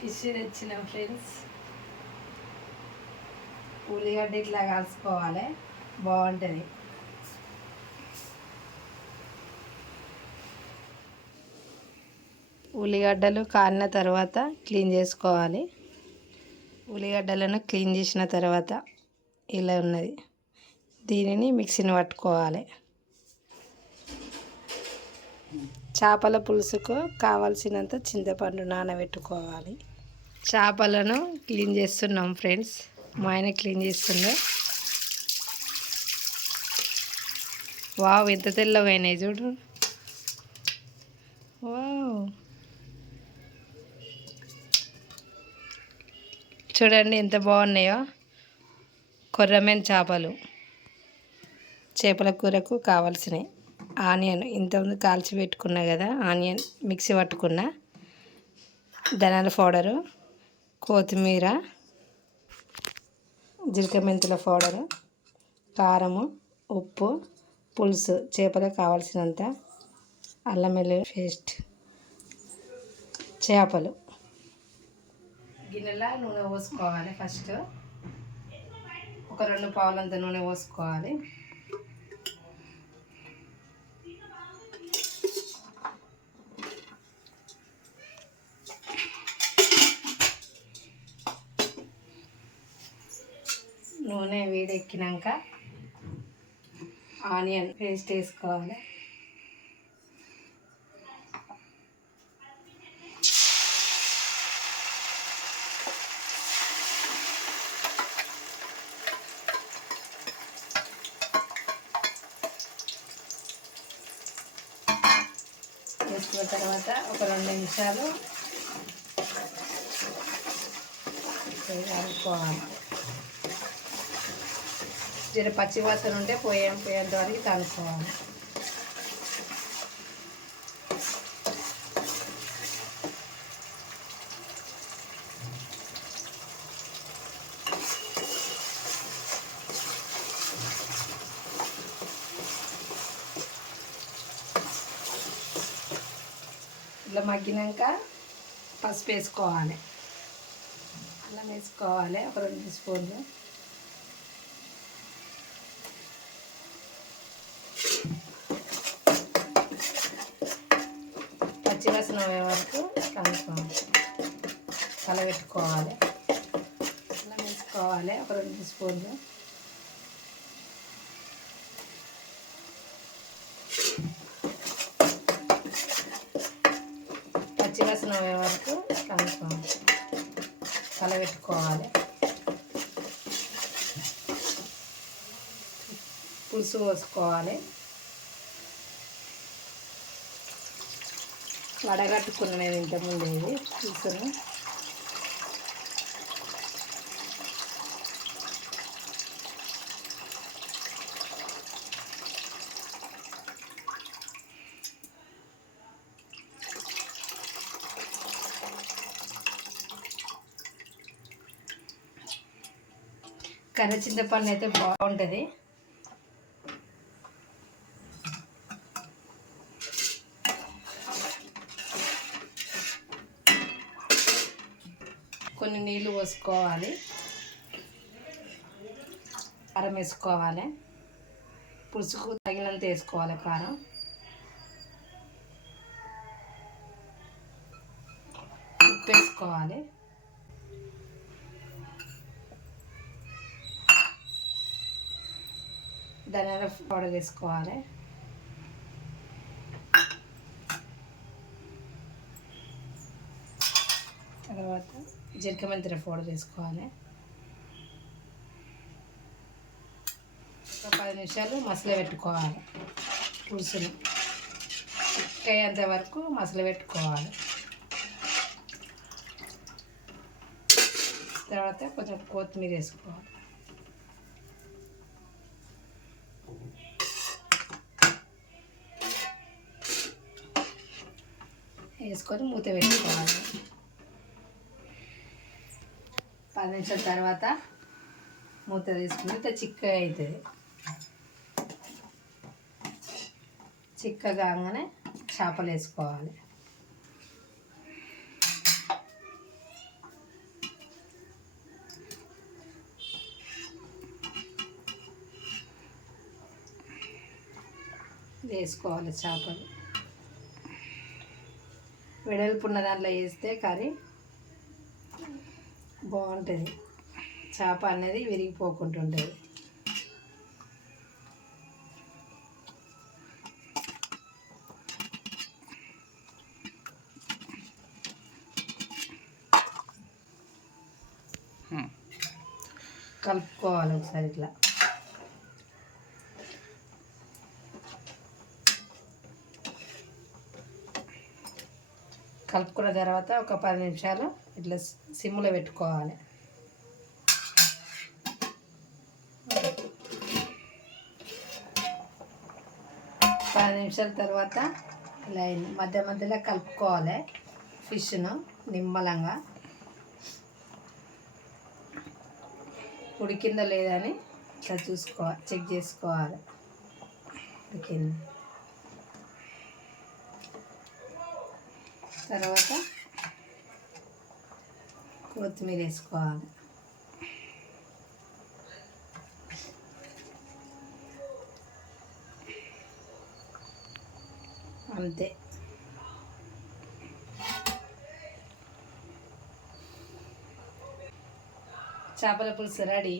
Fish తెచ్చిన friends. ఉల్లిగడ్డ ఇట్లా కలుసుకోవాలి బాగుంటుంది. ఉల్లిగడ్డలు కాలిన తర్వాత క్లీన్ చేసుకోవాలి. ఉల్లిగడ్డలను క్లీన్ చేసిన తర్వాత ఇలా ఉన్నది. దీనిని మిక్సీని పట్టుకోవాలి. చేపల పులుసుకు కావాల్సినంత చింతపండు నానబెట్టుకోవాలి. చేపలను క్లీన్ చేస్తున్నాం ఫ్రెండ్స్. మా ఆయన క్లీన్ చేస్తుండే. వావ్ ఎంత తెల్లవైనాయి చూడు. వావ్. చూడండి ఎంత బాగున్నాయో. కొర్రమేన్ చేపలు. చేపల కూరకు కావాల్సినవి ఆనియన్ ఇంతకుముందు కాల్చి పెట్టుకున్నా కదా ఆనియన్ మిక్సీ పట్టుకున్నా. ధనాల పౌడరు. కొత్తిమీర జీలకర్ర మెంతుల పౌడరు కారము ఉప్పు పులుసు చేపలకు కావాల్సినంత అల్లం వెల్లుల్లి పేస్ట్ చేపలు. గిన్నెలో నూనె పోసుకోవాలి ఫస్ట్. ఒక రెండు పావులంత నూనె పోసుకోవాలి. నూనె వేడెక్కినాక ఆనియన్ పేస్ట్ వేసుకోవాలి. వేసుకున్న తర్వాత ఒక రెండు నిమిషాలు కలుపుకోవాలి జర పచ్చి వాసన ఉంటే పోయాం పోయేంత వరకు కలుపుకోవాలి ఇట్లా మగ్గినాక పసుపు వేసుకోవాలి. అల్లం వేసుకోవాలి ఒక రెండు స్పూన్లు. పచ్చివాసన అయ్యే వరకు కలుపుకోవాలి. కలబెట్టుకోవాలి అలా వేసుకోవాలి ఒక రెండు స్పూన్లు. పచ్చివాసన అయ్యే వరకు కలుపుకోవాలి. కలబెట్టుకోవాలి పులుసు పోసుకోవాలి. వడగట్టుకున్న నేను ఇంతకుముందు ఇది. పులుసును కర్ర చింతపండు అయితే బాగుంటుంది. కొన్ని నీళ్ళు పోసుకోవాలి. కారం వేసుకోవాలి. పులుసుకు తగినంత వేసుకోవాలి కారం. ఉప్పు వేసుకోవాలి. ధనియాల పౌడర్ వేసుకోవాలి. తర్వాత జీలకర్ర మెంతుల పౌడర్ వేసుకోవాలి ఒక పది నిమిషాలు మసలు పెట్టుకోవాలి. పులుసుని అయ్యేంత వరకు మసలు పెట్టుకోవాలి. తర్వాత కొంచెం కొత్తిమీర వేసుకోవాలి. వేసుకొని మూత పెట్టుకోవాలి. పది నిమిషాల తర్వాత మూత తీసుకుని ఇట్లా చిక్కగా అవుతుంది. చిక్క కాగానే చేపలు వేసుకోవాలి. వేసుకోవాలి చేపలు. వెడల్పు ఉన్న దాంట్లో వేస్తే కర్రీ బాగుంటుంది. చేప అనేది విరిగిపోకుంటుంటుంది. కలుపుకోవాలి ఒకసారి ఇట్లా. కలుపుకున్న తర్వాత ఒక పది నిమిషాలు ఇట్లా సిమ్లో పెట్టుకోవాలి. పది నిమిషాల తర్వాత ఇలా అయింది. మధ్య మధ్యలో కలుపుకోవాలి ఫిష్ను నిమ్మలంగా. ఉడికిందో లేదని ఇట్లా చూసుకోవాలి చెక్ చేసుకోవాలి. ఉడికింది తర్వాత కొత్తిమీర వేసుకోవాలి. అంతే. చేపల పులుసు రెడీ.